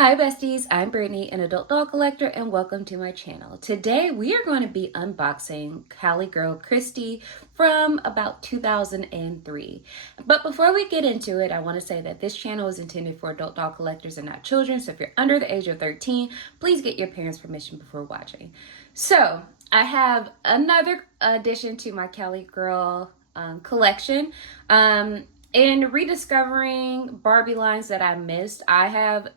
Hi besties, I'm Brittany, an adult doll collector, and welcome to my channel. Today we are going to be unboxing Cali girl Christie from about 2003. But before we get into it, I want to say that this channel is intended for adult doll collectors and not children, so if you're under the age of 13, please get your parents' permission before watching. So, I have another addition to my Cali girl collection. In rediscovering Barbie lines that I missed, I have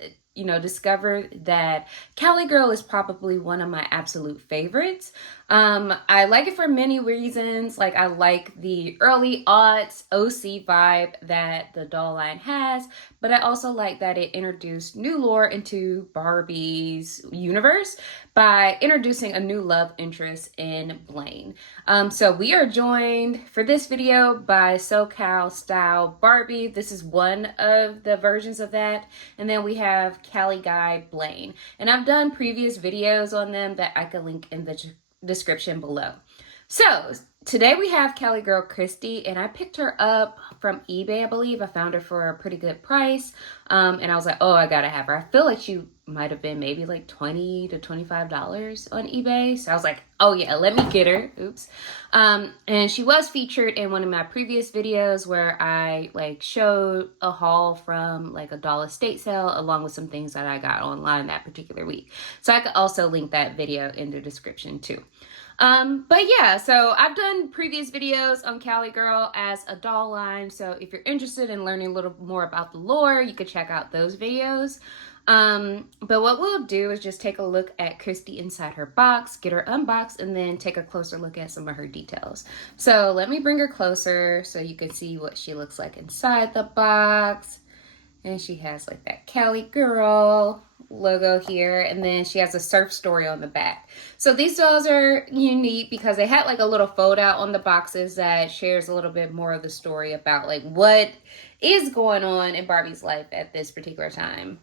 discovered that Cali Girl is probably one of my absolute favorites. I like it for many reasons. Like, I like the early aughts OC vibe that the doll line has, but I also like that it introduced new lore into Barbie's universe by introducing a new love interest in Blaine. So we are joined for this video by SoCal Style Barbie. This is one of the versions of that. And then we have Cali Guy Blaine. And I've done previous videos on them that I can link in the description below. So today we have Cali girl Christie, and I picked her up from eBay, I believe. I found her for a pretty good price. And I was like, oh, I gotta have her. I feel like she might have been maybe like $20 to $25 on eBay. So I was like, oh yeah, let me get her. Oops. And she was featured in one of my previous videos where I showed a haul from like a doll estate sale along with some things that I got online that particular week. So I could also link that video in the description too. But yeah, so I've done previous videos on Cali Girl as a doll line. So if you're interested in learning a little more about the lore, you could check out those videos. But what we'll do is just take a look at Christie inside her box, get her unboxed, and then take a closer look at some of her details. So let me bring her closer so you can see what she looks like inside the box. And she has like that Cali Girl logo here, and then she has a surf story on the back. So these dolls are unique because they had like a little fold out on the boxes that shares a little bit more of the story about like what is going on in Barbie's life at this particular time.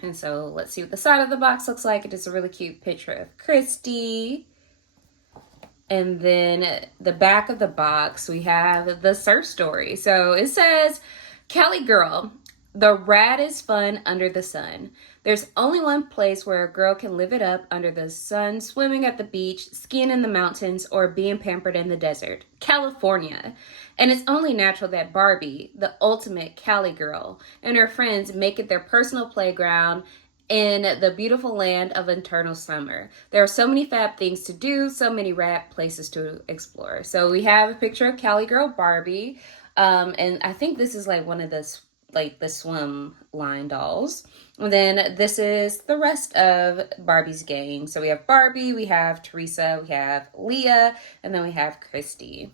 And so let's see what the side of the box looks like. It is a really cute picture of Christie. And then the back of the box, we have the surf story. So it says, Cali Girl, the raddest fun under the sun. There's only one place where a girl can live it up under the sun, swimming at the beach, skiing in the mountains, or being pampered in the desert. California. And it's only natural that Barbie, the ultimate Cali girl, and her friends make it their personal playground in the beautiful land of eternal summer. There are so many fab things to do, so many rad places to explore. So we have a picture of Cali girl Barbie. And I think this is like one of the swim line dolls. And then this is the rest of Barbie's gang. So we have Barbie, we have Teresa, we have Leah, and then we have Christie.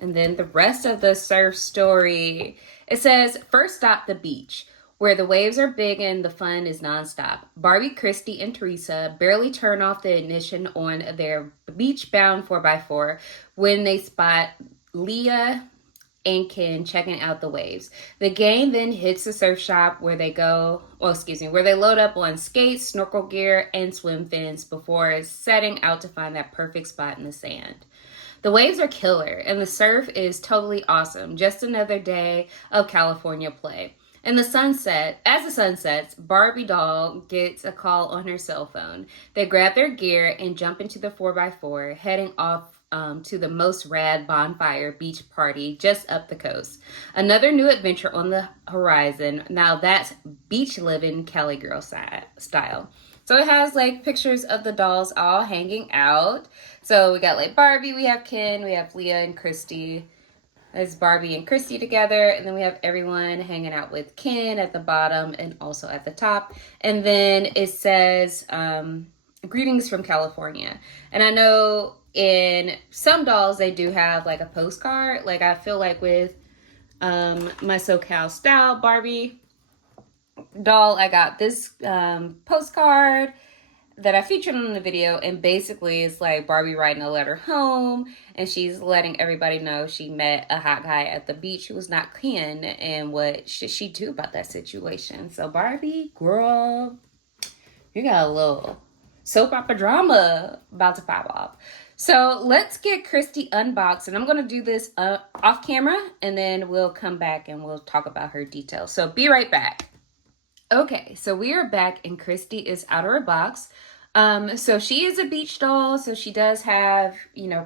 And then the rest of the surf story, it says, first stop the beach, where the waves are big and the fun is nonstop. Barbie, Christie, and Teresa barely turn off the ignition on their beach-bound 4x4 when they spot Leah and Ken checking out the waves. The gang then hits the surf shop where they load up on skates, snorkel gear, and swim fins before setting out to find that perfect spot in the sand. The waves are killer, and the surf is totally awesome. Just another day of California play. And as the sun sets, Barbie doll gets a call on her cell phone. They grab their gear and jump into the 4x4, heading off to the most rad bonfire beach party just up the coast. Another new adventure on the horizon. Now that's beach living Cali girl style. So it has like pictures of the dolls all hanging out. So we got like Barbie, we have Ken, we have Leah and Christie. There's Barbie and Christie together. And then we have everyone hanging out with Ken at the bottom and also at the top. And then it says, greetings from California. And I know in some dolls, they do have like a postcard. Like I feel like with my SoCal Style Barbie doll, I got this postcard that I featured in the video, and basically it's like Barbie writing a letter home, and she's letting everybody know she met a hot guy at the beach who was not Ken, and what should she do about that situation. So Barbie, girl, you got a little soap opera drama about to pop off. So let's get Christie unboxed, and I'm going to do this off camera, and then we'll come back and we'll talk about her details. So be right back. Okay, so we are back and Christy is out of her box. So she is a beach doll, so she does have,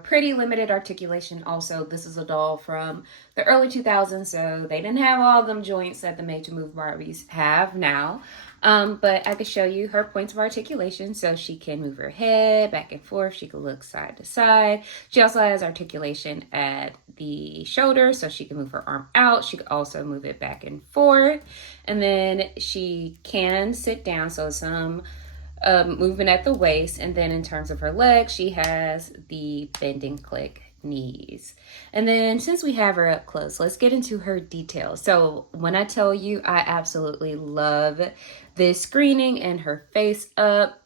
pretty limited articulation. Also, this is a doll from the early 2000s, so they didn't have all them joints that the Made to Move Barbies have now. But I could show you her points of articulation. So she can move her head back and forth. She can look side to side. She also has articulation at the shoulder, so she can move her arm out. She could also move it back and forth. And then she can sit down, so some movement at the waist. And then in terms of her legs, she has the bend and click knees. And then since we have her up close, let's get into her details. So when I tell you, I absolutely love this screening and her face up.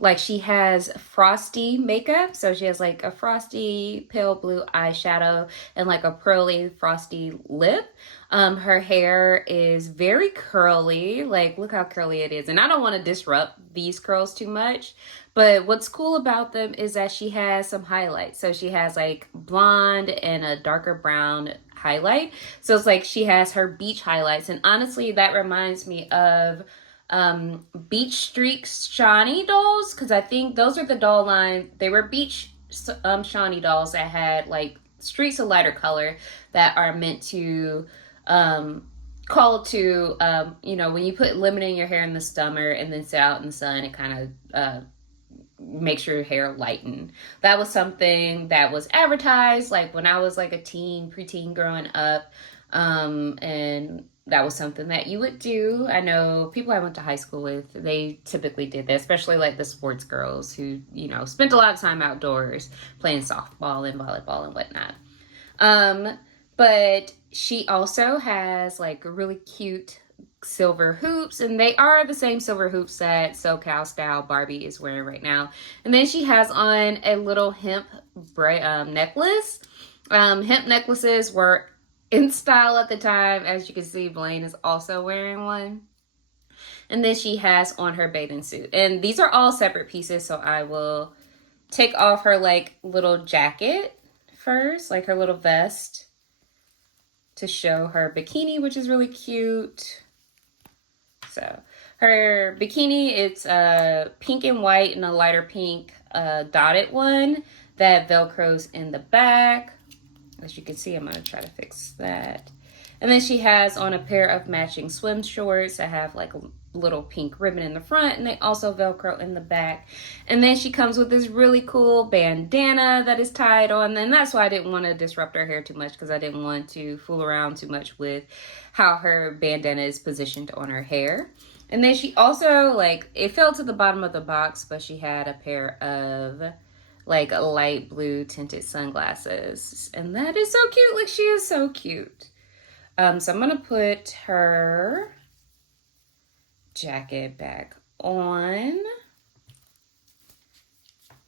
Like, she has frosty makeup, so she has like a frosty pale blue eyeshadow and like a pearly frosty lip. Her hair is very curly. Like, look how curly it is. And I don't want to disrupt these curls too much, but what's cool about them is that she has some highlights. So she has like blonde and a darker brown highlight. So it's like she has her beach highlights. And honestly, that reminds me of Beach Streaks Shawnee dolls, because I think those are the doll line. They were Beach Shawnee dolls that had like streaks of lighter color that are meant to call to when you put lemon in your hair in the summer and then sit out in the sun, it kind of makes your hair lighten. That was something that was advertised like when I was like a preteen growing up, and that was something that you would do. I know people I went to high school with, they typically did that, especially like the sports girls who, spent a lot of time outdoors playing softball and volleyball and whatnot. But she also has like really cute silver hoops, and they are the same silver hoops that SoCal Style Barbie is wearing right now. And then she has on a little hemp necklace. Hemp necklaces were in style at the time. As you can see, Blaine is also wearing one. And then she has on her bathing suit. And these are all separate pieces, so I will take off her like little jacket first, like her little vest, to show her bikini, which is really cute. So her bikini, it's pink and white and a lighter pink dotted one that velcros in the back. As you can see, I'm going to try to fix that. And then she has on a pair of matching swim shorts that have like a little pink ribbon in the front, and they also velcro in the back. And then she comes with this really cool bandana that is tied on, and that's why I didn't want to disrupt her hair too much, because I didn't want to fool around too much with how her bandana is positioned on her hair. And then she also, like, it fell to the bottom of the box, but she had a pair of like a light blue tinted sunglasses, and that is so cute. Like, she is so cute. So I'm gonna put her jacket back on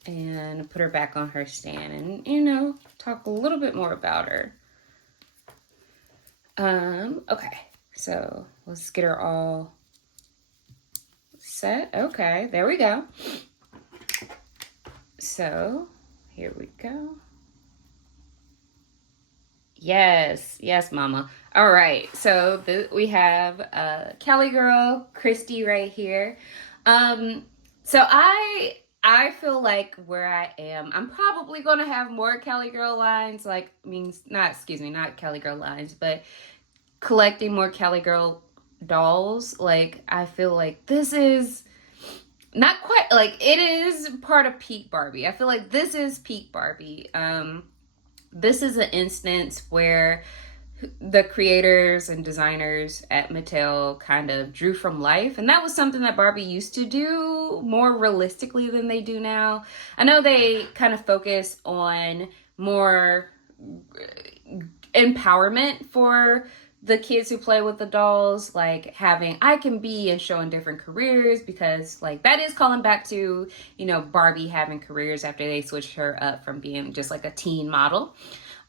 and put her back on her stand and talk a little bit more about her. Okay, so let's get her all set. Okay, there we go. So here we go. Yes, mama. All right, so we have Cali girl Christie right here. So I feel like where I am, I'm probably gonna have more Cali girl lines. Not Cali girl lines, but collecting more Cali girl dolls. Like, I feel like this is not quite, like, it is part of peak Barbie. I feel like this is peak Barbie. This is an instance where the creators and designers at Mattel kind of drew from life. And that was something that Barbie used to do more realistically than they do now. I know they kind of focus on more empowerment for the kids who play with the dolls, like having I can be and showing different careers, because like that is calling back to, Barbie having careers after they switched her up from being just like a teen model.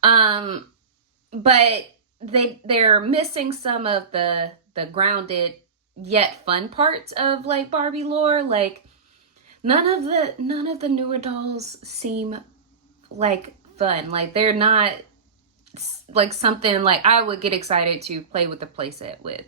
But they're missing some of the grounded yet fun parts of like Barbie lore. Like none of the newer dolls seem like fun. Like they're not like something like I would get excited to play with the playset with.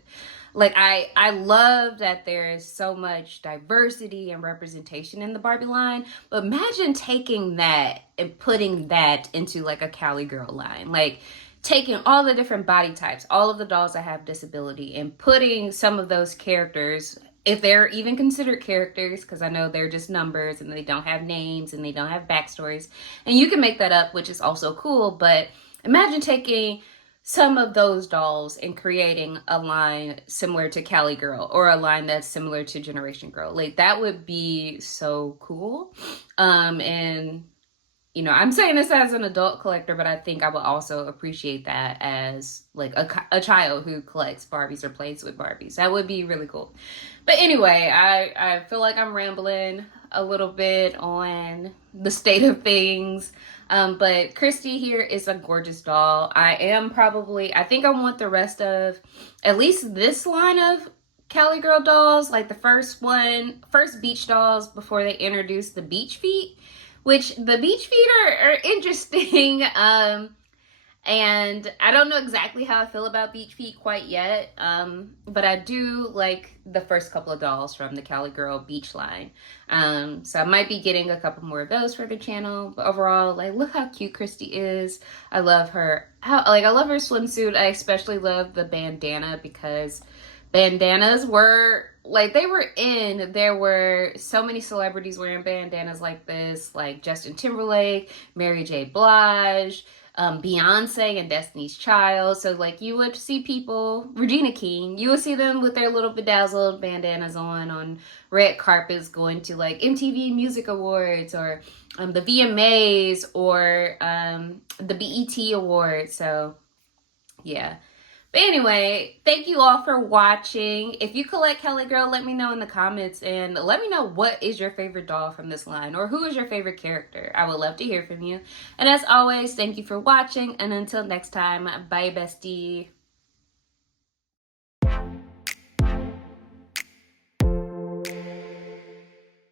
like I love that there is so much diversity and representation in the Barbie line, but imagine taking that and putting that into like a Cali girl line. Like taking all the different body types, all of the dolls that have disability, and putting some of those characters, if they're even considered characters, because I know they're just numbers and they don't have names and they don't have backstories, and you can make that up, which is also cool. But imagine taking some of those dolls and creating a line similar to Cali Girl, or a line that's similar to Generation Girl. Like that would be so cool. And you know, I'm saying this as an adult collector, but I think I would also appreciate that as like a child who collects Barbies or plays with Barbies. That would be really cool. But anyway, I feel like I'm rambling a little bit on the state of things. But Christie here is a gorgeous doll. I think I want the rest of at least this line of Cali Girl dolls, like the first beach dolls before they introduced the beach feet, which the beach feet are interesting. And I don't know exactly how I feel about beach feet quite yet. But I do like the first couple of dolls from the Cali Girl beach line. So I might be getting a couple more of those for the channel. But overall, like, look how cute Christie is. I love her. I love her swimsuit. I especially love the bandana, because bandanas were like, there were so many celebrities wearing bandanas like this, like Justin Timberlake, Mary J. Blige, Beyonce and Destiny's Child. So like you would see people, Regina King, you would see them with their little bedazzled bandanas on red carpets going to like MTV Music Awards, or the VMAs, or the BET Awards. So yeah. But anyway, thank you all for watching. If you collect Cali Girl, let me know in the comments, and let me know what is your favorite doll from this line, or who is your favorite character. I would love to hear from you. And as always, thank you for watching, and until next time, bye bestie.